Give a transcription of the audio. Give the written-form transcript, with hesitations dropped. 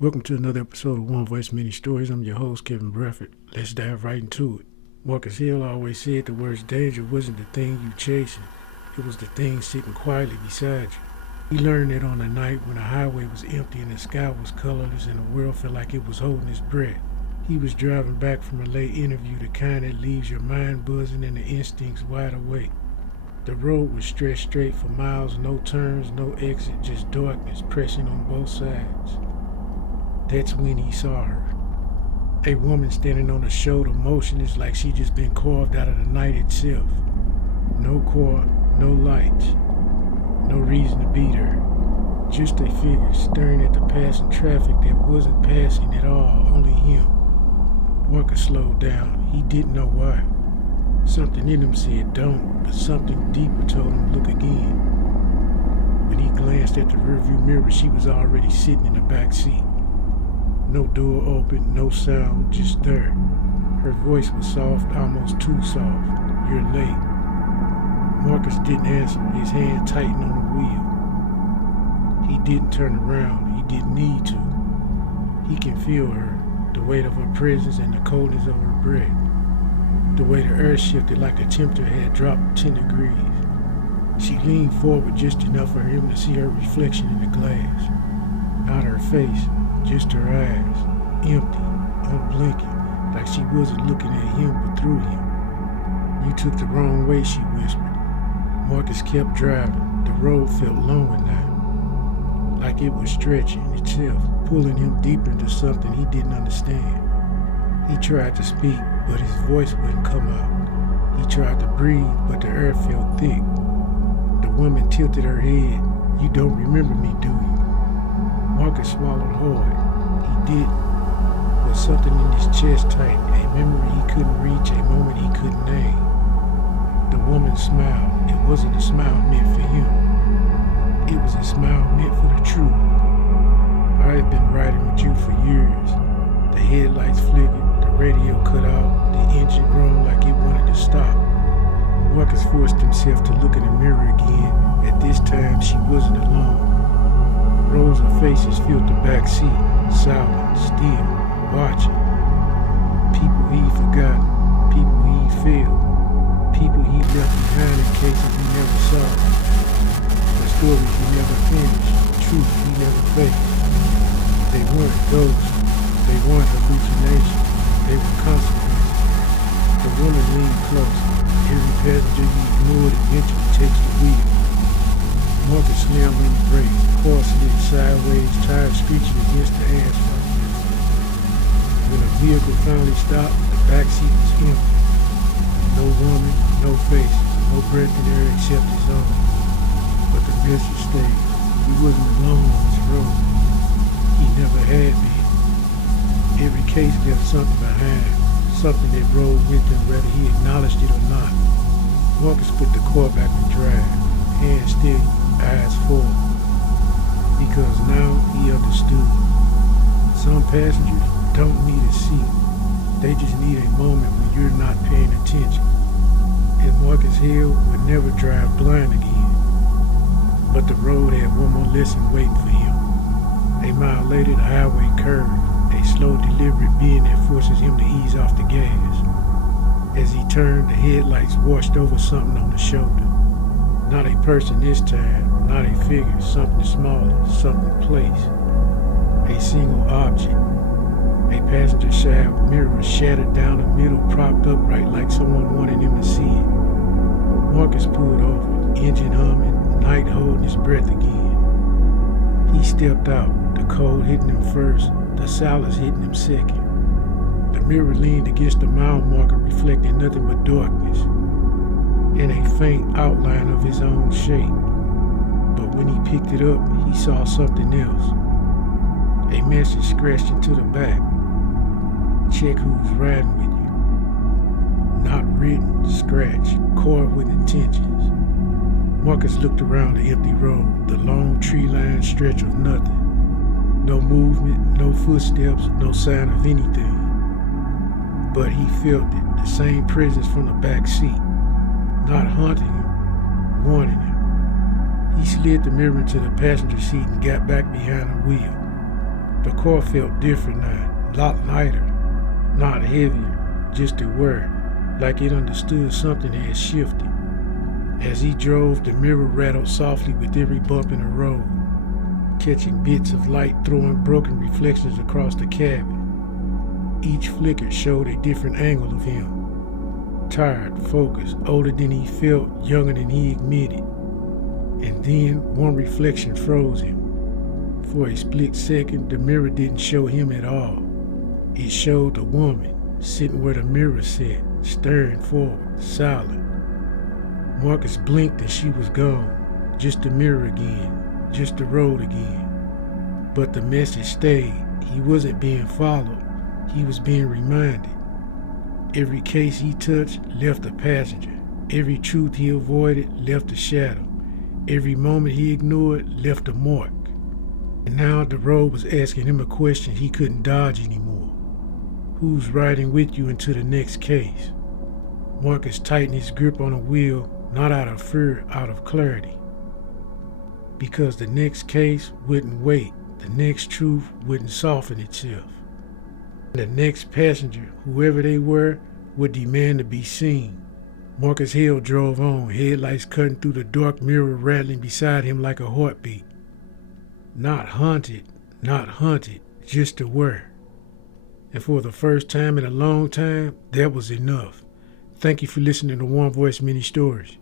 Welcome to another episode of One Voice Many Stories. I'm your host, Kevin Bradford. Let's dive right into it. Marcus Hill always said the worst danger wasn't the thing you chasing, it was the thing sitting quietly beside you. He learned that on a night when the highway was empty and the sky was colorless and the world felt like it was holding its breath. He was driving back from a late interview, the kind that leaves your mind buzzing and the instincts wide awake. The road was stretched straight for miles, no turns, no exit, just darkness pressing on both sides. That's when he saw her. A woman standing on a shoulder, motionless like she just been carved out of the night itself. No car, no lights, no reason to beat her. Just a figure staring at the passing traffic that wasn't passing at all, only him. Marcus slowed down. He didn't know why. Something in him said don't, but something deeper told him look again. When he glanced at the rearview mirror, she was already sitting in the back seat. No door open, no sound, just there. Her voice was soft, almost too soft. You're late. Marcus didn't answer, his hand tightened on the wheel. He didn't turn around, he didn't need to. He can feel her, the weight of her presence and the coldness of her breath. The way the earth shifted like the temperature had dropped 10 degrees. She leaned forward just enough for him to see her reflection in the glass. Not her face, just her eyes, empty, unblinking, like she wasn't looking at him but through him. You took the wrong way, she whispered. Marcus kept driving. The road felt longer now, like it was stretching itself, pulling him deeper into something he didn't understand. He tried to speak, but his voice wouldn't come out. He tried to breathe, but the air felt thick. The woman tilted her head. You don't remember me, do you? Marcus swallowed hard. He didn't. But something in his chest tightened, a memory he couldn't reach, a moment he couldn't name. The woman smiled. It wasn't a smile meant for him. It was a smile meant for the truth. I had been riding with you for years. The headlights flickered, the radio cut out, the engine groaned like it wanted to stop. Marcus forced himself to look in the mirror again. At this time, she wasn't alone. Rows of faces filled the back seat, silent, still, watching. People he'd forgotten, people he'd failed, people he left behind in cases he never saw. The stories he never finished, truth he never faced. They weren't ghosts, they weren't hallucinations, they were consequences. The woman leaned closer. Every passenger he ignored eventually takes the wheel. Marcus slammed on the brakes, car slid sideways, tires screeching against the asphalt. When the vehicle finally stopped, the backseat was empty. No woman, no face, no breath in air except his own. But the message stayed. He wasn't alone on this road. He never had been. Every case left something behind, something that rode with him whether he acknowledged it or not. Marcus put the car back in drive, hands steady, eyes forward. Because now he understood. Some passengers don't need a seat. They just need a moment when you're not paying attention. And Marcus Hill would never drive blind again. But the road had one more lesson waiting for him. A mile later, the highway curved, a slow, deliberate bend that forces him to ease off the gas. As he turned, the headlights washed over something on the shoulder. Not a person this time, not a figure, something smaller, something placed. A single object. A passenger side mirror shattered down the middle, propped upright like someone wanted him to see it. Marcus pulled over, engine humming, night holding his breath again. He stepped out, the cold hitting him first, the silence hitting him second. The mirror leaned against the mile marker, reflecting nothing but darkness and a faint outline of his own shape. But when he picked it up, he saw something else. A message scratched into the back. Check who's riding with you. Not written, scratched, carved with intentions. Marcus looked around the empty road, the long tree-lined stretch of nothing. No movement, no footsteps, no sign of anything. But he felt it, the same presence from the back seat. Not haunting him, warning him. He slid the mirror into the passenger seat and got back behind the wheel. The car felt different now, a lot lighter, not heavier, just aware, like it understood something had shifted. As he drove, the mirror rattled softly with every bump in the road, catching bits of light, throwing broken reflections across the cabin. Each flicker showed a different angle of him. Tired, focused, older than he felt, younger than he admitted. And then one reflection froze him. For a split second, the mirror didn't show him at all. It showed the woman, sitting where the mirror sat, staring forward, silent. Marcus blinked and she was gone. Just the mirror again, just the road again. But the message stayed. He wasn't being followed. He was being reminded. Every case he touched left a passenger. Every truth he avoided left a shadow. Every moment he ignored left a mark. And now the road was asking him a question he couldn't dodge anymore. Who's riding with you into the next case? Marcus tightened his grip on the wheel, not out of fear, out of clarity. Because the next case wouldn't wait. The next truth wouldn't soften itself. The next passenger, whoever they were, would demand to be seen. Marcus Hill drove on, headlights cutting through the dark mirror rattling beside him like a heartbeat. Not hunted, just aware. And for the first time in a long time, that was enough. Thank you for listening to One Voice Mini Stories.